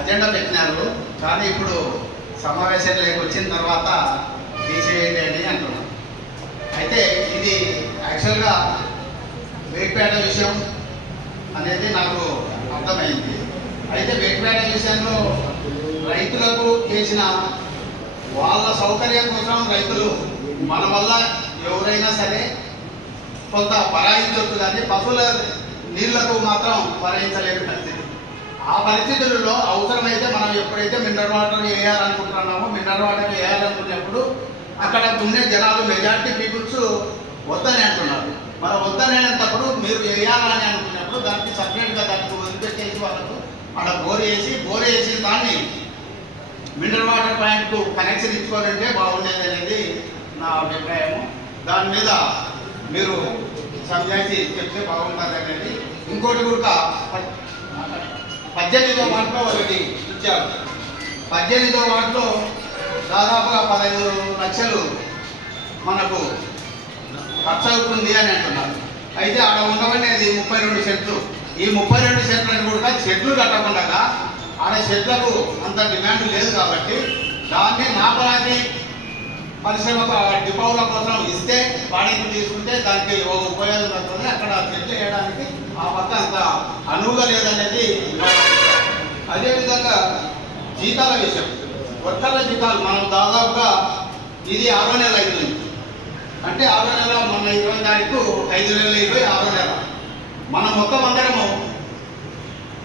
Agenda పెట్టినారు. కానీ ఇప్పుడు సమావేశంలోకి వచ్చిన తర్వాత తీసేయండి అని అంటున్నాం. అయితే ఇది యాక్చువల్గా వేట్పేట విషయం అనేది నాకు అర్థమైంది. అయితే వేట్పేట విషయంలో రైతులకు చేసిన వాళ్ళ సౌకర్యం కోసం రైతులు మన వల్ల ఎవరైనా సరే కొంత పరాయించవచ్చు కానీ పశువుల నీళ్ళకు మాత్రం పరాయించలేని పరిస్థితి ఆ పరిస్థితులలో అవసరమైతే మనం ఎప్పుడైతే మినరల్ వాటర్ వేయాలనుకుంటున్నామో మినరల్ వాటర్ వేయాలనుకున్నప్పుడు అక్కడ ఉండే జనాలు మెజారిటీ పీపుల్స్ వద్దని అంటున్నారు. మరి వద్దనేటప్పుడు మీరు వేయాలని అనుకున్నప్పుడు దానికి సపరేట్గా దానికి వదిలిపెట్టేసి వాళ్ళకు అక్కడ బోర్ వేసి బోర్ వేసి దాన్ని మినరల్ వాటర్ ప్లాంట్కు కనెక్షన్ ఇచ్చుకోవాలంటే బాగుండేది అనేది నా అభిప్రాయము. దాని మీద మీరు సంజాయిషి చెప్తే బాగుంటుంది అనేది. ఇంకోటి కూడా పద్దెనిమిదో వాటిలో ఒకటి ఇచ్చారు పద్దెనిమిదో వాటిలో దాదాపుగా పదహైదు లక్షలు మనకు ఖర్చు అవుతుంది అని అంటున్నారు. అయితే ఆడ ఉండవనేది ముప్పై రెండు సెట్లు ఈ ముప్పై రెండు సెట్లను కూడా చెట్లు కట్టకుండా ఆడ చెట్లకు అంత డిమాండ్ లేదు కాబట్టి దాన్ని నాపరాకి పరిశ్రమ డిపోల కోసం ఇస్తే వాడికి తీసుకుంటే దానికి ఒక ఉపయోగం పడుతుంది అక్కడ చెట్లు వేయడానికి ఆ పక్క అంత అనువుగా లేదనేది అదేవిధంగా జీతాల విషయం. వర్కర్ల జీతాలు మనం దాదాపుగా ఇది ఆరో నెల అవుతుంది అంటే ఆరో నెల మన ఇరవై తారీఖు ఐదు నెలలు ఇరవై ఆరో నెల. మనం మొత్తం అందరము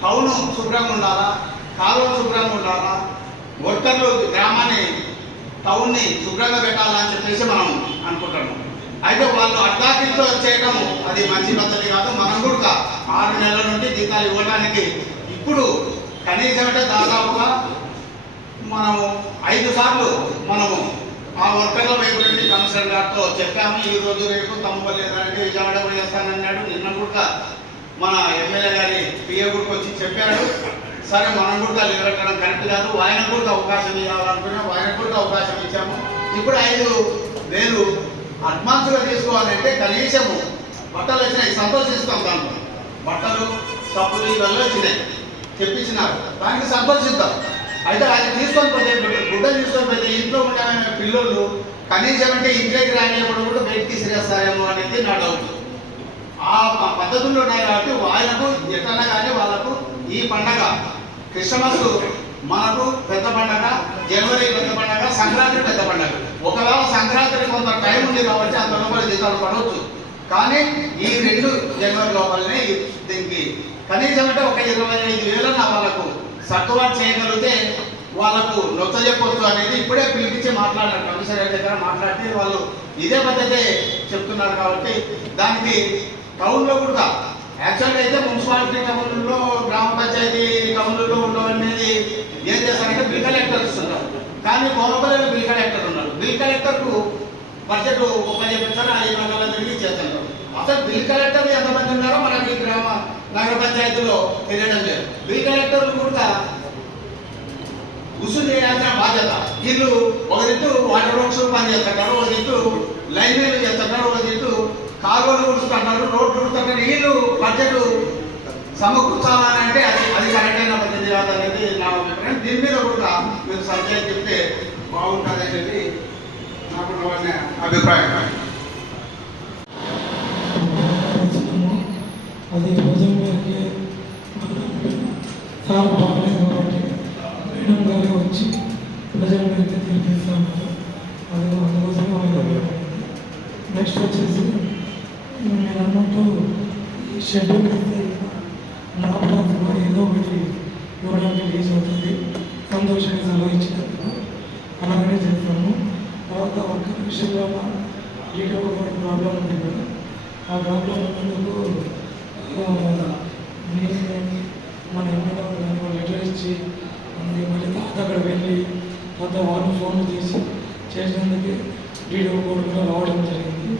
టౌన్ శుభ్రంగా ఉండాలా? కాలువ శుభ్రంగా ఉండాలా? వర్కర్లు గ్రామాన్ని టౌన్ని శుభ్రంగా పెట్టాలని చెప్పేసి మనం అనుకుంటున్నాం. అయితే వాళ్ళు అడ్డాకిలతో చేయడం అది మంచి పద్ధతి కాదు మనం కూడా ఆరు నెలల నుండి జీతాలు ఇవ్వడానికి ఇప్పుడు కనీసం అంటే దాదాపుగా మనము ఐదు సార్లు మనము ఆ వర్కర్ల వైపు నుండి కమిషనర్ గారితో చెప్పాము ఈ రోజు రేపు తమ్మలేదంటే విజయవాడ పోయేస్తానన్నాడు. నిన్న కూడా మన ఎమ్మెల్యే గారి పిఏ గుడికి వచ్చి చెప్పాడు. సరే మనం కూడా నిలబెట్టడం కరెక్ట్ కాదు. ఆయన కూడా అవకాశం ఇవ్వాలనుకున్నాం ఆయన కూడా అవకాశం ఇచ్చాము. ఇప్పుడు ఐదు వేలు అడ్వాన్స్గా తీసుకోవాలంటే కనీసము బట్టలు వచ్చినాయి సంతోషిస్తాం దాంట్లో. బట్టలు సబ్బులు ఇవన్నీ వచ్చినాయి. తెప్పించినారు. దానికి సంతోషిద్దాం. అయితే ఆయన తీసుకొని పోతే గుడ్డ తీసుకొని పోతే ఇంట్లో ఉండే పిల్లలు కనీసం అంటే ఇంట్లోకి రానివ్వడం కూడా బయట తీసుకొస్తారేమో అనేది నా డౌట్ ఆ పద్ధతులు ఉన్నాయి కాబట్టి వాళ్ళకు ఎట్లన్నా కానీ వాళ్ళకు ఈ పండగ క్రిస్మస్ మనకు పెద్ద పండగ. జనవరి పెద్ద పండగ సంక్రాంతి పెద్ద పండగ. ఒకవేళ సంక్రాంతికి కొంత టైం ఉంది కాబట్టి అంత లోపల జీతాలు పడవచ్చు. కానీ ఈ రెండు జనవరి లోపలనే దీనికి కనీసం అంటే ఒక ఇరవై ఐదు వేలన్న వాళ్ళకు సర్దుబాటు చేయగలిగితే వాళ్ళకు నొత్త చెప్పొచ్చు అనేది ఇప్పుడే పిలిపించి మాట్లాడారు. కమిషనర్ దగ్గర మాట్లాడితే వాళ్ళు ఇదే పద్ధతి చెప్తున్నారు కాబట్టి దానికి టౌన్లో కూడా యాక్చువల్గా అయితే మున్సిపాలిటీ టౌన్లో గ్రామ పంచాయతీ టౌన్లలో ఉండవనేది ఏం చేస్తారంటే బిల్ కలెక్టర్ ఇస్తున్నారు కానీ కోనపల్లిలో బిల్ కలెక్టర్ ఉన్నారు బిల్ కలెక్టర్కు బడ్జెట్ ఒక చెప్తారు ఐదు వందల తిరిగి చేస్తున్నారు. అసలు బిల్ కలెక్టర్ ఎంతమంది ఉన్నారో మనకి గ్రామ నగర పంచాయతీలో తెలియడం లేదు. బిల్ కలెక్టర్లు కూడా ఉసులు చేయాల్సిన బాధ్యత. వీళ్ళు ఒక దిట్టు వాటర్ వర్క్స్ పని చేస్తుంటారు ఒక దిట్టు లైన్ చేస్తుంటారు ఒక దిట్టు కాలువలు కుడుస్తుంటారు రోడ్లు కుడుతుంటారు వీళ్ళు బడ్జెట్ సమకూర్చాలని అంటే అది అది కరెక్ట్ అయిన పద్ధతి కాదు అనేది నా అభిప్రాయం. దీని మీద కూడా మీరు సబ్జెక్ట్ చెప్తే బాగుంటుంది అనేది నాకు అభిప్రాయం. అది భోజనం గారికి సార్ బాగలేదు కాబట్టి మేడం గారు వచ్చి ప్రజల మీదకి తెలిపిస్తాను అది అందుకోసం నెక్స్ట్ వచ్చేసి నేను అన్నట్టు ఈ షెడ్యూల్ అయితే లాభదాపుగా ఏదో ఒకటి ఇవ్వడానికి రీజ్ అవుతుంది సంతోషంగా సెలవు అలాగనే చెప్తాము తర్వాత ఒక్క విషయంలో డీటెయిల్ ఒక ప్రాబ్లం ఉంది కదా. ఆ ప్రాబ్లం ఉన్నందుకు నేను కానీ మన ఎమ్మెల్యే కానీ లెటర్ ఇచ్చి మళ్ళీ మళ్ళీ తర్వాత అక్కడ వెళ్ళి తర్వాత వాళ్ళు ఫోన్లు తీసి చేసినందుకు డీడీఓ కోడ్ కూడా రావడం జరిగింది.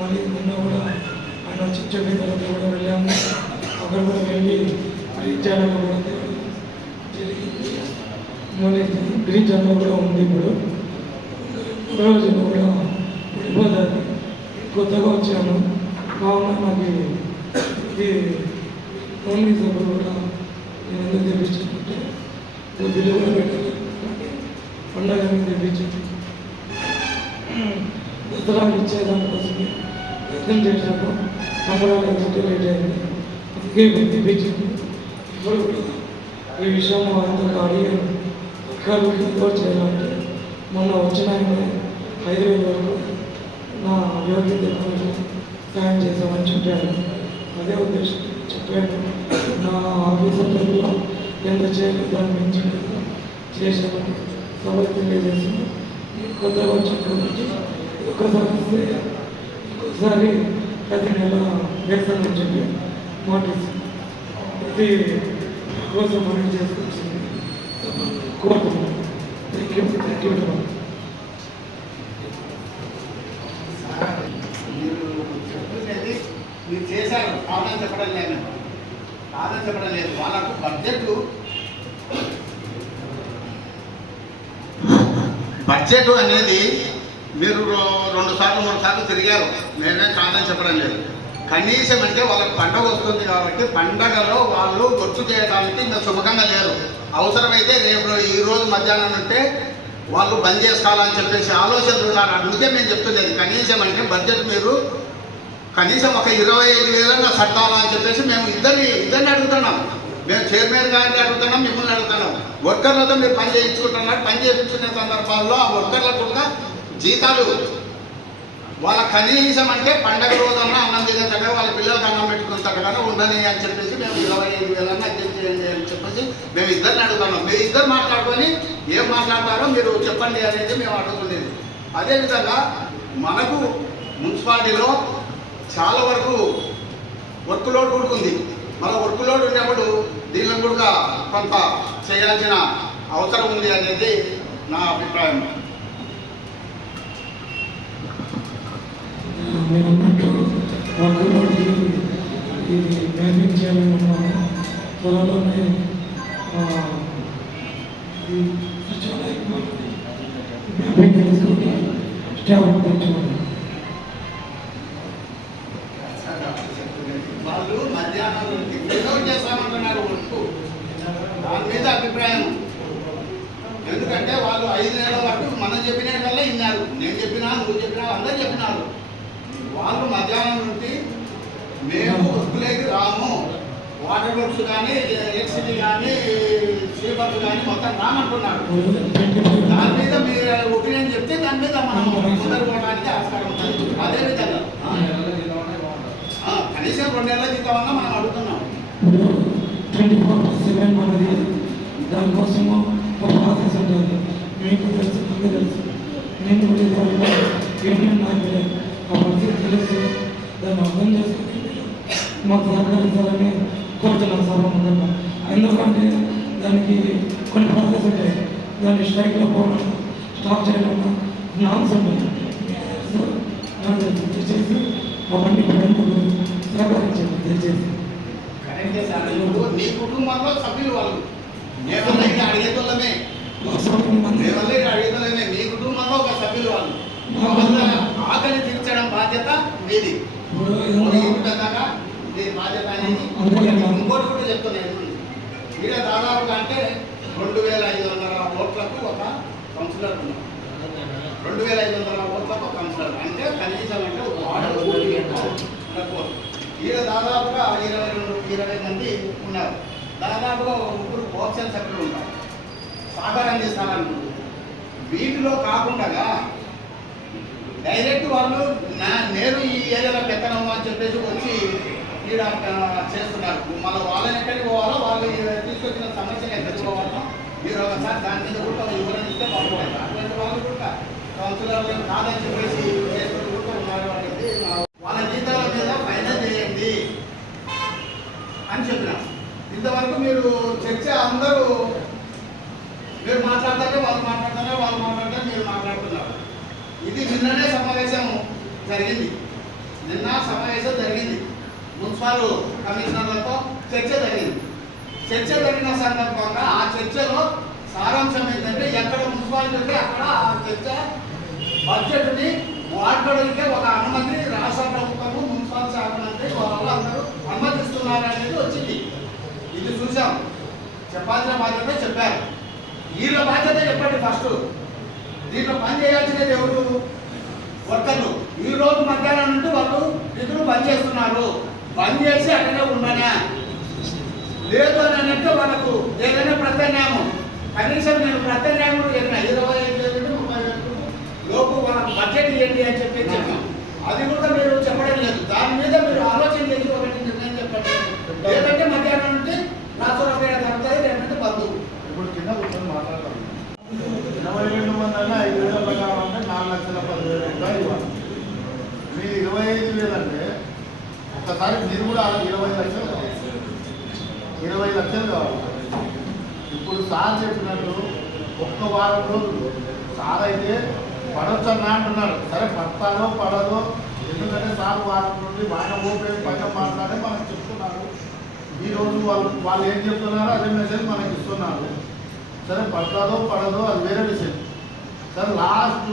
మళ్ళీ నిన్న కూడా ఆయన వచ్చి చెప్పిన తర్వాత కూడా వెళ్ళాము. అక్కడ కూడా వెళ్ళి రీచ్ ఛానల్ కూడా మళ్ళీ గ్రీన్ ఛానల్ కూడా ఉంది ఇప్పుడు రోజులు కూడా వెళ్ళిపోతుంది కొత్తగా వచ్చాను కావున నాకు ఇది ఓన్లీ సభ కూడా నేను ఎందుకు తెలుస్తుంటే అంటే నువ్వు బిల్లు కూడా పెట్టాలి పండగ మీద తెప్పించింది దసరా ఇచ్చేదానికోసం యత్నం చేసినప్పుడు సంబరాలు ఎగ్జిట్ లేట్ అయింది అందుకే ఇప్పుడు తెప్పించింది ఇప్పుడు కూడా ఈ విషయం అందరికి అడిగాను గవర్నమెంట్ రిపోర్ట్ చేయాలంటే మొన్న వచ్చిన ఆయన ఐదు వేల వరకు నా యోగ్యత దగ్గర సాయం చేశామని చెప్పాడు. అదే ఉద్దేశం. చెప్పాను నా ఆఫీసర్ దగ్గర ఎంత చేయలేదు దాన్ని మించి చేశామని సభకు తెలియజేసింది. కొత్తగా వచ్చిన నుంచి ఒక్కసారి వస్తే ఒక్కసారి ప్రతి నెల వేస్తానని చెప్పి నోటీస్. ఇది కోసం మనం చేసుకుంటాం కోరుతున్నాను థ్యాంక్ యూ థ్యాంక్ యూ మీరు చెప్తున్నది మీరు చేశారు కాదని చెప్పడం లేదు కాదని చెప్పడం లేదు వాళ్ళకు బడ్జెట్ బడ్జెట్ అనేది మీరు రో- రెండు సార్లు మూడు సార్లు తిరిగారు. నేనే కాదని చెప్పడం లేదు. కనీసం అంటే వాళ్ళకి పండగ వస్తుంది కాబట్టి పండగలో వాళ్ళు గుర్తు చేయడానికి మీరు సుముఖంగా లేరు. అవసరమైతే రేపు ఈ రోజు మధ్యాహ్నం ఉంటే వాళ్ళు బంద్ చేసుకోవాలని చెప్పేసి ఆలోచనలు ఉన్నారు. అందుకే మేము చెప్తున్నది కనీసం అంటే బడ్జెట్ మీరు కనీసం ఒక ఇరవై ఐదు వేలన్నా సట్టాలా అని చెప్పేసి మేము ఇద్దరిని ఇద్దరిని అడుగుతున్నాం. మేము చైర్మన్ గారిని అడుగుతున్నాం మిమ్మల్ని అడుగుతున్నాం. వర్కర్లతో మీరు పని చేయించుకుంటున్నారు. పని చేయించుకునే సందర్భాల్లో ఆ వర్కర్లకు కూడా జీతాలు వాళ్ళ కనీసం అంటే పండగ రోజన్నా అన్నం తినేటట్టుగా వాళ్ళ పిల్లలకు అన్నం పెట్టుకునేటట్టుగానే ఉండని అని చెప్పేసి మేము ఇరవై ఐదు వేలన్నా అడ్జస్ట్ చేయండి అని చెప్పేసి మేము ఇద్దరిని అడుగుతున్నాం. మీరు ఇద్దరు మాట్లాడుకొని ఏం మాట్లాడతారో మీరు చెప్పండి అనేది మేము అడుగుతుండేది అదేవిధంగా మనకు మున్సిపాలిటీలో చాలా వరకు వర్క్ లోడ్ కూడా ఉంది మన వర్క్ లోడ్ ఉన్నప్పుడు దీనిలో కూడా కొంత చేయాల్సిన అవసరం ఉంది అనేది నా అభిప్రాయం. నేను అన్నట్టు వర్గంలోకి ఇది మ్యాపింగ్ చేయాలని ఉన్నాను త్వరలోనే ఆ, స్టాఫ్ పెంచుకున్నాను వాళ్ళు మధ్యాహ్నం నుంచి చేస్తామంటున్నారు వర్క్ దాని మీద అభిప్రాయం. ఎందుకంటే వాళ్ళు ఐదు నెలల వరకు మనం చెప్పిన వల్ల విన్నారు నేను చెప్పినా నువ్వు చెప్పినా అందరూ చెప్పినారు. వాళ్ళు మధ్యాహ్నం నుండి మేము వర్క్లోకి రాము. వాటర్ వర్క్స్ కానీ ఎలక్ట్రిసిటీ కానీ స్లీపర్స్ కానీ మొత్తం రామంటున్నారు దాని మీద మీరు ఒపీనియన్ చెప్తే దాని మీద మనం ముందరు పోవడానికి ఆస్కారం ఉంటుంది. అదే విధంగా. కనీసం రెండు నెలల జీతం మనం అడుగుతున్నాం. ట్వంటీ ఫోర్ సెవెన్ మనది దానికోసము ఒక ప్రాసెస్ ఉంటుంది. మీకు తెలుసు నాకు తెలుసు. నేను యూనియన్ పరిస్థితి తెలుసు దాన్ని అర్థం చేసుకుని మాకు సహకరించాలని కోరుతున్నాను ముందుగా ఎందుకంటే దానికి కొన్ని ప్రాసెస్ ఉంటాయి దాన్ని స్ట్రైక్లో పోవడం స్టాప్ చేయడం నామ్స్ ఉంటాయి దయచేసి అవన్నీ ప్రజలకు సహకరించండి దయచేసి నీ కుటుంబంలో సభ్యులు వాళ్ళు అడిగేతోళ్ళమే మీ కుటుంబంలో ఒక సభ్యులు వాళ్ళు ఆకలి బాధ్యత మీది బాధ్యత అనేది. ఇంకోటి కూడా చెప్తున్నాను ఇక్కడ దాదాపుగా అంటే రెండు వేల ఐదు వందల ఓట్లకు ఒక కౌన్సిలర్ ఉన్నారు. రెండు వేల ఐదు వందల ఓట్లకు ఒక కౌన్సిలర్. అంటే కనీసం అంటే ఈడ దాదాపుగా ఇరవై రెండు ఇరవై మంది ఉన్నారు. దాదాపుగా ఒక ముగ్గురు కోర్సల్ సభ్యులు ఉన్నారు. సహకారం చేస్తారనుకుంటున్నారు వీటిలో కాకుండా డైరెక్ట్ వాళ్ళు నా నేను ఈ ఏరియాలో పెత్తనం అని చెప్పేసి వచ్చి ఈడ చేస్తున్నారు. మన వాళ్ళని ఎక్కడికి పోవాలో వాళ్ళు తీసుకొచ్చిన సమస్యను ఎక్కడికి మీరు ఒకసారి దాని మీద కూడా వివరణ ఇస్తే బాగుంటుంది. అటువంటి వాళ్ళు కూడా కౌన్సిలర్లు కాదని చెప్పేసి కూడా ఉన్నారు అనేది వాళ్ళ జీతాల మీద ఫైనల్ చేయండి అని చెప్పినాం ఇంతవరకు మీరు చర్చ అందరూ మీరు మాట్లాడతారే వాళ్ళు మాట్లాడతారే వాళ్ళు మాట్లాడతారు మీరు మాట్లాడుతున్నారు. ఇది నిన్ననే సమావేశం జరిగింది. నిన్న సమావేశం జరిగింది. మున్సిపల్ కమిషనర్లతో చర్చ జరిగింది. చర్చ జరిగిన సందర్భంగా ఆ చర్చలో సారాంశం ఏంటంటే ఎక్కడ మున్సిపాలిటీ ఉంటే అక్కడ ఆ చర్చ బడ్జెట్ని వాడుకోవడానికి ఒక అనుమతి రాష్ట్ర ప్రభుత్వము మున్సిపల్ శాఖ మంత్రి వాళ్ళందరూ అనుమతిస్తున్నారు అనేది వచ్చింది. ఇది చూసాం చెప్పాల్సిన బాధ్యత చెప్పారు. వీళ్ళ బాధ్యత చెప్పండి ఫస్ట్. దీంట్లో పని చేయాల్సినది ఎవరు? వర్కర్లు. ఈ రోజు మధ్యాహ్నం నుండి వాళ్ళు నిధులు బంద్ చేస్తున్నారు. బంద్ చేసి అక్కడే ఉన్నానా లేదు అని అంటే వాళ్ళకు ఏదైనా ప్రత్యామ్నాయం. కనీసం నేను ప్రత్యామ్నాయం ఏదైనా ఇరవై ఐదు వేలు ముప్పై వేలు లోపు వాళ్ళకి బడ్జెట్ ఇవ్వండి అని చెప్పి చెప్పాం. అది కూడా మీరు చెప్పడం లేదు దాని మీద మీరు ఆలోచన చేసి ఒకటి నిర్ణయం చెప్పండి లేదంటే మధ్యాహ్నం నుండి రాసూరపేట జరుగుతుంది లేదంటే బంధు ఇప్పుడు కింద కూర్చొని మాట్లాడతాం ఇరవై రెండు ఐదు వేల ప్రకారం అంటే నాలుగు లక్షల పదివేల రూపాయలు ఇవ్వాలి. మీ ఇరవై ఐదు వేలు అంటే ఒకసారి మీరు కూడా ఇరవై లక్షలు కావాలి. ఇరవై లక్షలు కావాలి. ఇప్పుడు సార్ చెప్పినట్టు ఒక్క వారం రోజులు. సార్ అయితే పడవచ్చు అన్నా అంటున్నాడు సరే పడతారో పడదో ఎందుకంటే సార్ వారం నుండి బాగా ఓపెన్ పైన మాట్లాడే మనకు చెప్తున్నారు. ఈ రోజు వాళ్ళు వాళ్ళు ఏం చెప్తున్నారో అదే మెసేజ్ మనకి ఇస్తున్నారు. సరే పడతాదో పడదో అది వేరే విషయం సార్ లాస్ట్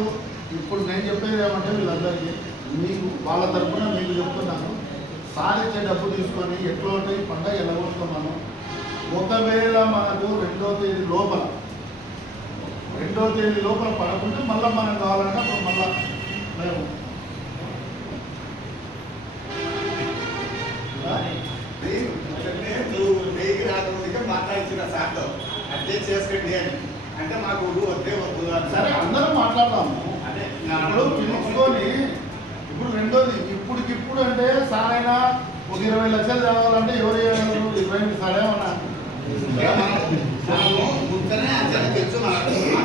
ఇప్పుడు నేను చెప్పేది ఏమంటే వీళ్ళందరికీ మీకు వాళ్ళ తరఫున మీకు చెప్తున్నాను సార్ ఇచ్చే డబ్బు తీసుకొని ఎట్లా ఉంటాయి పండగ వెళ్ళగొట్టుకున్నాను ఒకవేళ మనకు రెండో తేదీ లోపల రెండో తేదీ లోపల పడకుంటే మళ్ళీ మనం కావాలంటే అప్పుడు మళ్ళీ మేము నువ్వు రాకముందుకే మాట్లాడించిన సార్తో అదే చేసుకోండి అని అంటే ఊరు వద్దే వద్దు అని. సరే అందరం మాట్లాడదాము. అదే. ఇప్పుడు పిలుచుకొని ఇప్పుడు రెండోది ఇప్పుడుకిప్పుడు అంటే సారైనా ఒక ఇరవై లక్షలు కావాలంటే ఎవరు ఇవ్వగలరు? ఇరవై ఎనిమిది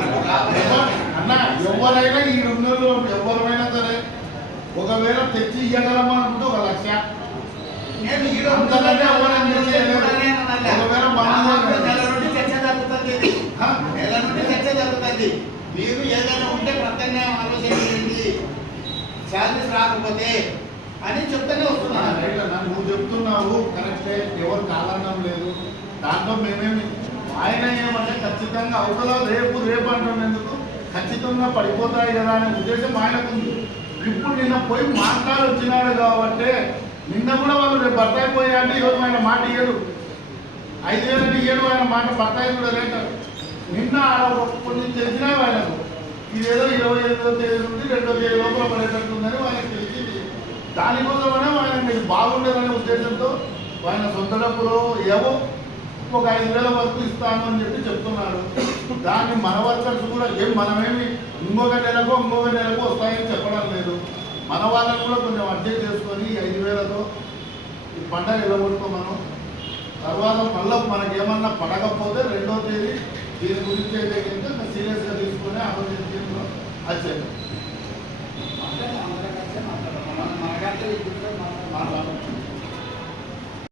మనకు రాబోయే అన్న ఎవరైనా ఈ రెండు ఎవరైనా సరే ఒకవేళ తెచ్చి ఇవ్వగలమా అనుకుంటే ఒక లక్ష. అంతకంటే ఎవరైనా చేయలేరు. ఒకవేళ ఒకవేళ మనం నెల నుండి చర్చ జరుగుతుంది ఇది. హ? నెల నుండి చర్చ జరుగుతుంది మీరు ఏదైనా ఉంటే ప్రత్యామ్నాయం ఆలోచన చేయండి శాలరీస్ రాకపోతే అని చెప్తూనే వస్తున్నాను నువ్వు చెప్తున్నావు కరెక్టే ఎవరు కాదనడం లేదు. దాంట్లో మేమేమి ఆయన ఏమంటే ఖచ్చితంగా అవతల రేపు రేపు అంటాం ఎందుకు? ఖచ్చితంగా పడిపోతాయి కదా అనే ఉద్దేశం ఆయనకు ఉంది ఇప్పుడు నిన్న పోయి మాట్లాడి వచ్చినాడు కాబట్టి నిన్న కూడా వాళ్ళు రేపు భర్త పోయా అంటే ఈరోజు ఆయన మాట ఇయ్యడు. ఐదు వేల ఇయ్యడు ఆయన మాట భర్త కూడా రేట నిన్న ఆడ కొన్ని తెలిసినా ఆయనకు. ఇదేదో ఇరవై ఎనిమిదో తేదీ నుండి రెండో తేదీ లోపల పడేటట్టుందని ఆయనకు తెలిసింది దానికోసమనే ఆయన మీకు బాగుండేదనే ఉద్దేశంతో ఆయన సొంత డబ్బులో ఏవో ఒక ఐదు వేల వరకు ఇస్తాను అని చెప్పి చెప్తున్నాడు. దాన్ని మన వర్కర్స్ కూడా ఏం మనమేమి ఇంకొక నెలకు ఇంకొక నెలకు వస్తాయని చెప్పడం లేదు. మన వాళ్ళని కూడా కొంచెం అడ్జస్ట్ చేసుకొని ఐదు వేలతో ఈ పండగ వెళ్ళగొట్టుకోమను తర్వాత మళ్ళీ మనకి ఏమన్నా పడకపోతే రెండో తేదీ దీని గురించి అయితే కనుక సీరియస్గా తీసుకొని ఆలోచించి అది చేద్దాం